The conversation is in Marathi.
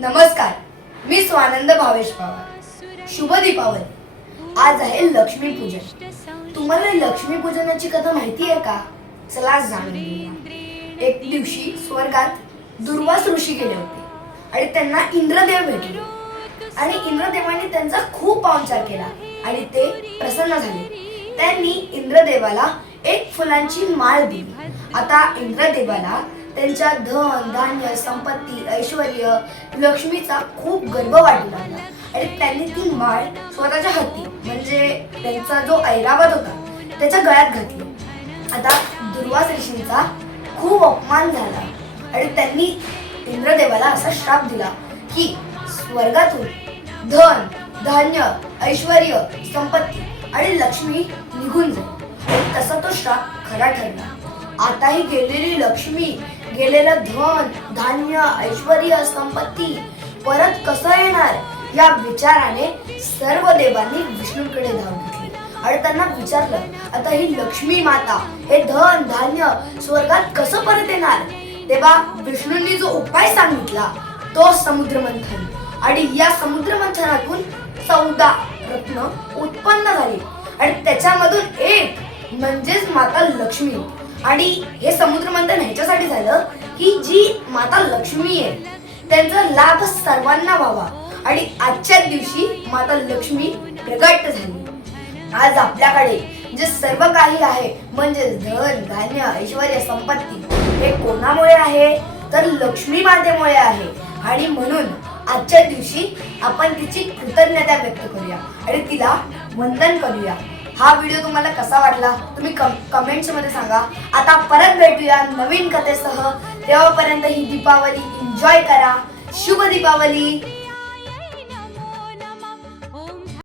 नमस्कार मी स्वानंद भावेश पवार. शुभ दीपावली. आज आहे लक्ष्मी पूजन. तुम्हाला लक्ष्मी पूजनाची कथा माहिती आहे का? चला जाणून एक दिवशी स्वर्गात दुर्वास ऋषी गेले होते आणि त्यांना इंद्रदेव भेटले. आणि इंद्रदेवाने त्यांचा खूप पाहुणचार केला आणि ते प्रसन्न झाले. त्यांनी इंद्रदेवाला एक फुलांची माळ दिली. आता इंद्रदेवाला त्यांच्या धन धान्य संपत्ती ऐश्वर लक्ष्मीचा खूप गर्व वाटू लागला. आणि त्यांनी ती माळ स्वतःच्या हाती म्हणजे त्यांचा जो ऐरावत होता त्याच्या गळ्यात घातली. आता दुर्वास ऋषींचा खूप अपमान झाला. आणि त्यांनी इंद्रदेवाला असा श्राप दिला की स्वर्गातून धन धान्य ऐश्वर संपत्ती आणि लक्ष्मी निघून जाईल. तसा तो श्राप खरा ठरला. आता ही गेलेली लक्ष्मी गेलेलं धन धान्य ऐश्वर संपत्ती परत कसं येणार? या विचाराने सर्व देवांनी विष्णूकडे धाव घेतली. आणि त्यांना विचारलं आता ही लक्ष्मी माता हे धन धान्य स्वर्गात कसं परत येणार? तेव्हा विष्णूंनी जो उपाय सांगितला तो समुद्र मंथन आणि या समुद्र मंथनातून चौदा रत्न उत्पन्न झाली. आणि त्याच्यामधून एक म्हणजेच माता लक्ष्मी. आणि हे समुद्र मंथन ह्याच्यासाठी झालं की जी माता लक्ष्मी आहे त्यांचा लाभ सर्वांना व्हावा. आणि आजच्या दिवशी माता लक्ष्मी प्रगट झाली. आज आपल्याकडे जे सर्व काही आहे म्हणजे धन धान्य ऐश्वर संपत्ती हे कोणामुळे आहे? तर लक्ष्मी मातेमुळे आहे. आणि म्हणून आजच्या दिवशी आपण तिची कृतज्ञता व्यक्त करूया आणि तिला वंदन करूया. हा व्हिडिओ तुम्हाला कसा वाटला तुम्ही कम कमेंट्समध्ये सांगा. आता परत भेटूया नवीन कथेसह. तेव्हापर्यंत ही दीपावली एन्जॉय करा. शुभ दीपावली.